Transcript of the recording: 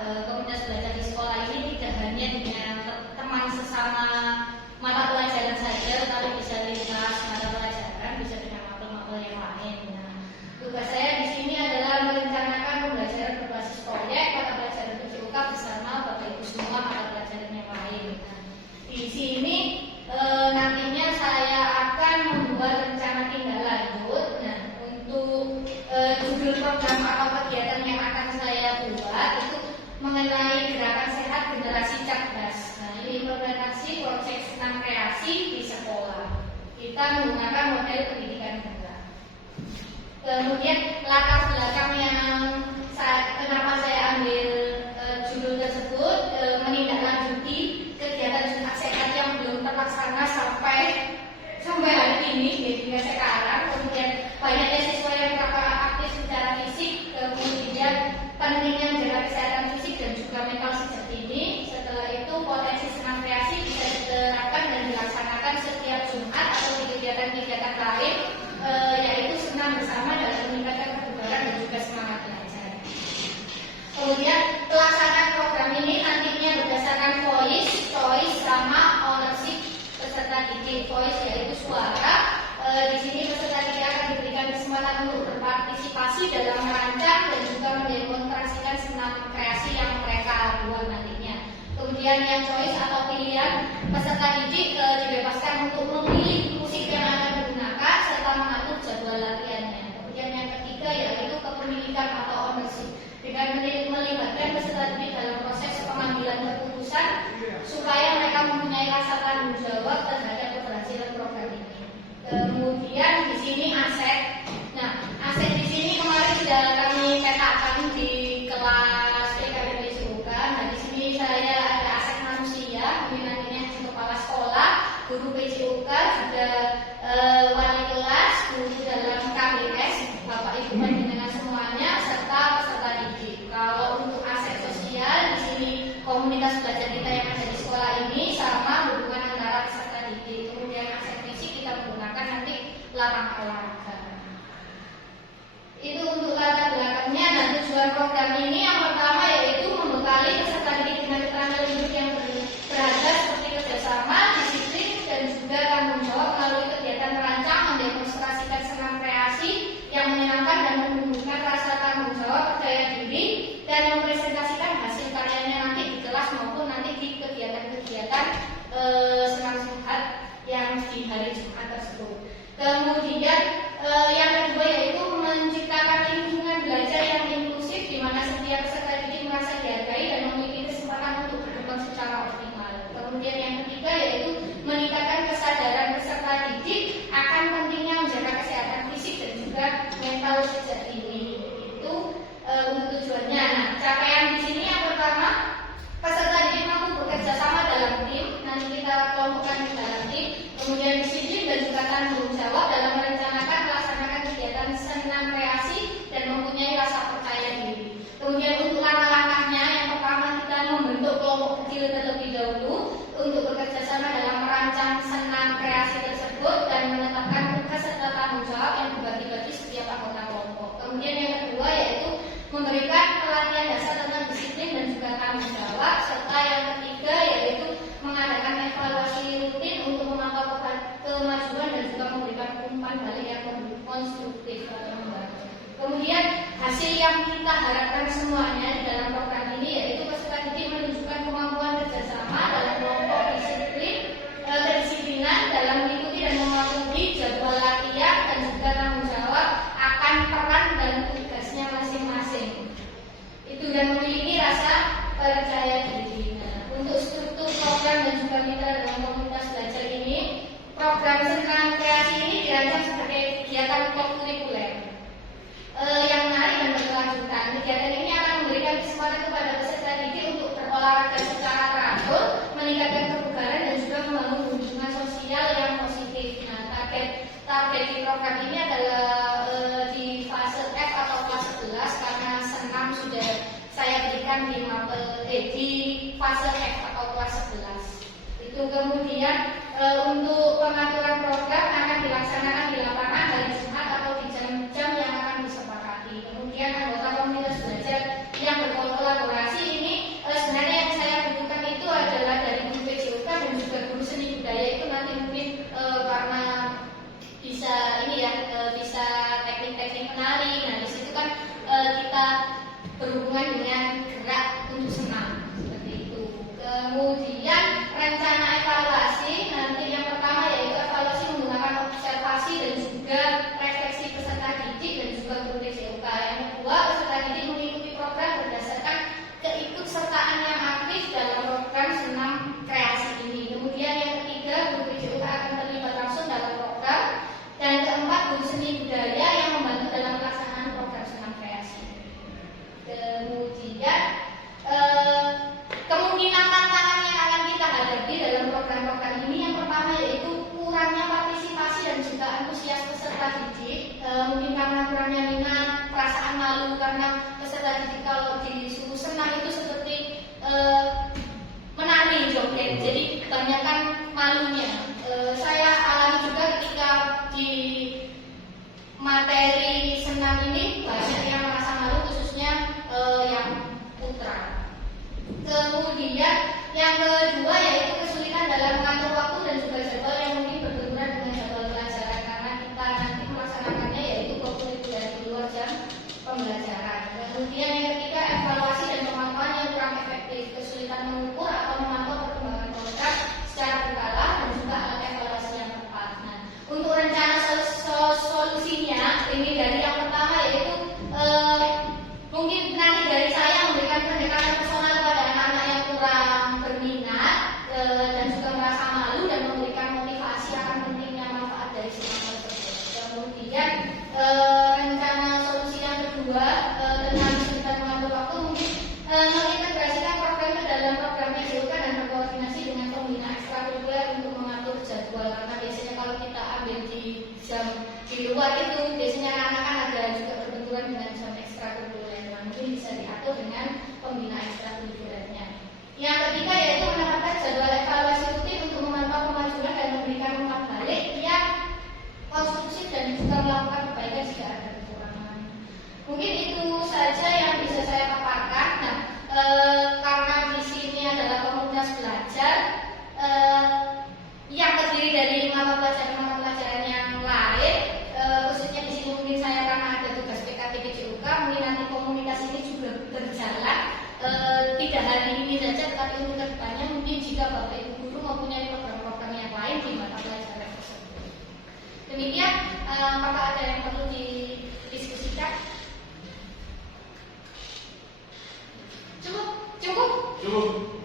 komunitas belajar di sekolah ini tidak hanya dengan teman sesama mata pelajaran saja, tapi bisa lintas mata pelajaran, bisa dengan mapel-mapel yang lain. Nah, tugas saya di sini adalah merencanakan pembelajaran berbasis proyek mata pelajaran PJOK bersama Bapak Ibu semua mata pelajaran yang lain. Nah, di sini nantinya saya akan membuat rencana tindak lanjut. Nah, untuk judul program atau kegiatan yang akan saya buat itu mengenai gerakan sehat generasi cerdas. Nah, ini implementasi proyek senam kreasi di sekolah. Kita menggunakan model pendidikan gerak. Kemudian latar belakang yang kenapa saya ambil judul tersebut, menindaklanjuti kegiatan Jumat Sehat yang belum terlaksana sampai hari ini, hingga sekarang. Kemudian banyaknya siswa yang aktif secara fisik, kemudian pentingnya menjaga kesehatan fisik dan juga mental sejak dini. Setelah itu potensi senam kreasi bisa diterapkan dan dilaksanakan setiap Jumat atau di kegiatan-kegiatan lain, yaitu senam bersama dalam meningkatkan kebugaran dan juga semangat belajar. Kemudian pelaksanaan program ini nantinya berdasarkan voice, choice, sama ownership peserta didik. Voice yaitu suara. Di sini peserta didik akan diberikan kesempatan untuk berpartisipasi dalam merancang dan juga mendemonstrasikan senam kreasi yang mereka buat nantinya. Kemudian yang choice atau pilihan, peserta didik dibebaskan untuk memilih musik yang akan digunakan serta mengatur jadwal latihannya. Kemudian yang ketiga yaitu kepemilikan atau ownership, dengan melibatkan peserta didik dalam proses pengambilan keputusan supaya mereka mempunyai rasa tanggung jawab terhadap keberhasilan program ini. Kemudian di sini aset. Nah, aset di sini kemarin sudah kami petakan di kelas PKBP Suka. Nah, di sini saya ada aset manusia, ini nantinya kepala sekolah, guru PJOK, juga wali kelas, guru dalam KBS, Bapak Ibu dengan semuanya, serta peserta didik. Kalau untuk aset sosial di sini komunitas belajar kita yang ada di sekolah ini sama hubungan antara peserta didik. Kemudian aset fisik kita menggunakan nanti lapangan olahraga. Itu untuk latar belakangnya. Dan tujuan program ini yang pertama yaitu membekali peserta didik dengan keterampilan hidup yang berharga seperti kerjasama, disiplin, dan juga tanggung jawab melalui kegiatan merancang, mendemonstrasikan senam kreasi yang menyenangkan dan menumbuhkan rasa tanggung jawab, percaya diri, dan mempresentasikan hasil karyanya nanti di kelas maupun nanti di kegiatan-kegiatan senam sehat yang di hari Jumat tersebut. Kemudian yang kedua yaitu menciptakan lingkungan belajar yang inklusif di mana setiap peserta didik merasa dihargai dan memiliki kesempatan untuk berkembang secara optimal. Kemudian yang ketiga yaitu meningkatkan kesadaran peserta didik akan pentingnya menjaga kesehatan fisik dan juga mental sejak dini. Itu untuk tujuannya. Nah, capaian di sini yang pertama, peserta didik mampu bekerja sama dalam tim. Nanti kita kelompokkan di dalam tim. Kemudian disiplin dan juga tanggung jawab dalam merencanakan melaksanakan kegiatan senam kreasi dan mempunyai rasa percaya diri. Kemudian untuk langkah-langkahnya, yang pertama kita membentuk kelompok kecil terlebih dahulu untuk bekerja sama dalam merancang senam kreasi tersebut dan menetapkan tugas serta tanggung jawab yang dibagi-bagi setiap anggota kelompok. Kemudian yang kedua yaitu memberikan pelatihan dasar tentang disiplin dan juga tanggung jawab, serta yang ketiga yaitu mengadakan evaluasi rutin untuk memantau kemajuan dan juga memberikan umpan balik yang konstruktif atau membantu. Kemudian hasil yang kita harapkan semuanya di dalam program ini yaitu peserta didik menunjukkan kemampuan kerjasama dalam kelompok, kedisiplinan dalam mengikuti dan mematuhi jadwal latihan dan juga tanggung jawab akan peran dan tugasnya masing-masing. Itu dan memiliki rasa percaya diri. Nah, untuk struktur program dan juga mitra dalam komunitas belajar ini, program senam kreasi ini dirancang sebagai kegiatan kurikuler yang menarik dan berkelanjutan. Kegiatan ini akan memberikan kesempatan kepada peserta didik untuk berolahraga secara teratur, meningkatkan kebugaran dan juga membangun hubungan sosial yang positif. Nah, target di program ini adalah di fase F atau kelas 11 karena senam sudah saya berikan di fase F atau kelas 11. Itu kemudian untuk pengaturan program akan dilaksanakan di lapangan hari Jumat atau di jam-jam yang akan disepakati. Kemudian anggota komunitas belajar yang berkolaborasi ini tadi kalau disuruh senam itu seperti menari joget, jadi kebanyakan malunya. Saya alami juga ketika di materi senam ini banyak yang merasa malu, khususnya yang putra. Kemudian yang kedua yaitu kesulitan dalam mengatur waktu dan juga jadwal yang mungkin berbenturan dengan jadwal pelajaran, karena kita nanti melaksanakannya yaitu kokurikuler di luar jam pembelajaran. Kemudian yang ketiga, evaluasi dan pemantauan yang kurang efektif, kesulitan mengukur atau memantau perkembangan program secara berkala dan juga alat evaluasi yang tepat. Nah, untuk rencana solusinya ini dari yang pertama yaitu mungkin nanti dari saya memberikan pendekatan personal kepada anak-anak yang kurang berminat dan juga merasa malu, dan memberikan motivasi akan pentingnya manfaat dari senam tersebut. Kemudian rencana solusi yang kedua tentang kesulitan mengatur waktu, mungkin mengintegrasikan program ke dalam program PJOK dan berkoordinasi dengan pembina ekstrakurikuler untuk mengatur jadwal, karena biasanya kalau kita ambil di jam di luar itu biasanya anak-anak kan ada juga berbenturan dengan jam ekstrakurikuler. Nah, mungkin bisa diatur dengan pembina ekstrakurikulernya. Yang ketiga yaitu menetapkan jadwal evaluasi rutin untuk memantau kemajuan dan memberikan umpan balik yang konstruktif dan juga melakukan perbaikan jika ada kekurangan. Mungkin itu saja yang bisa saya paparkan. Nah, karena di sini adalah komunitas belajar yang terdiri dari mata pelajaran yang lain, khususnya di sini mungkin saya karena ada tugas PKT PJOK, mungkin nanti komunitas ini juga berjalan tidak hari ini saja, tetapi untuk kedepannya mungkin jika Bapak Ibu guru mempunyai program-program yang lain di mata pelajaran tersebut. Demikian, apakah ada yang perlu didiskusikan? Cukup? Cukup.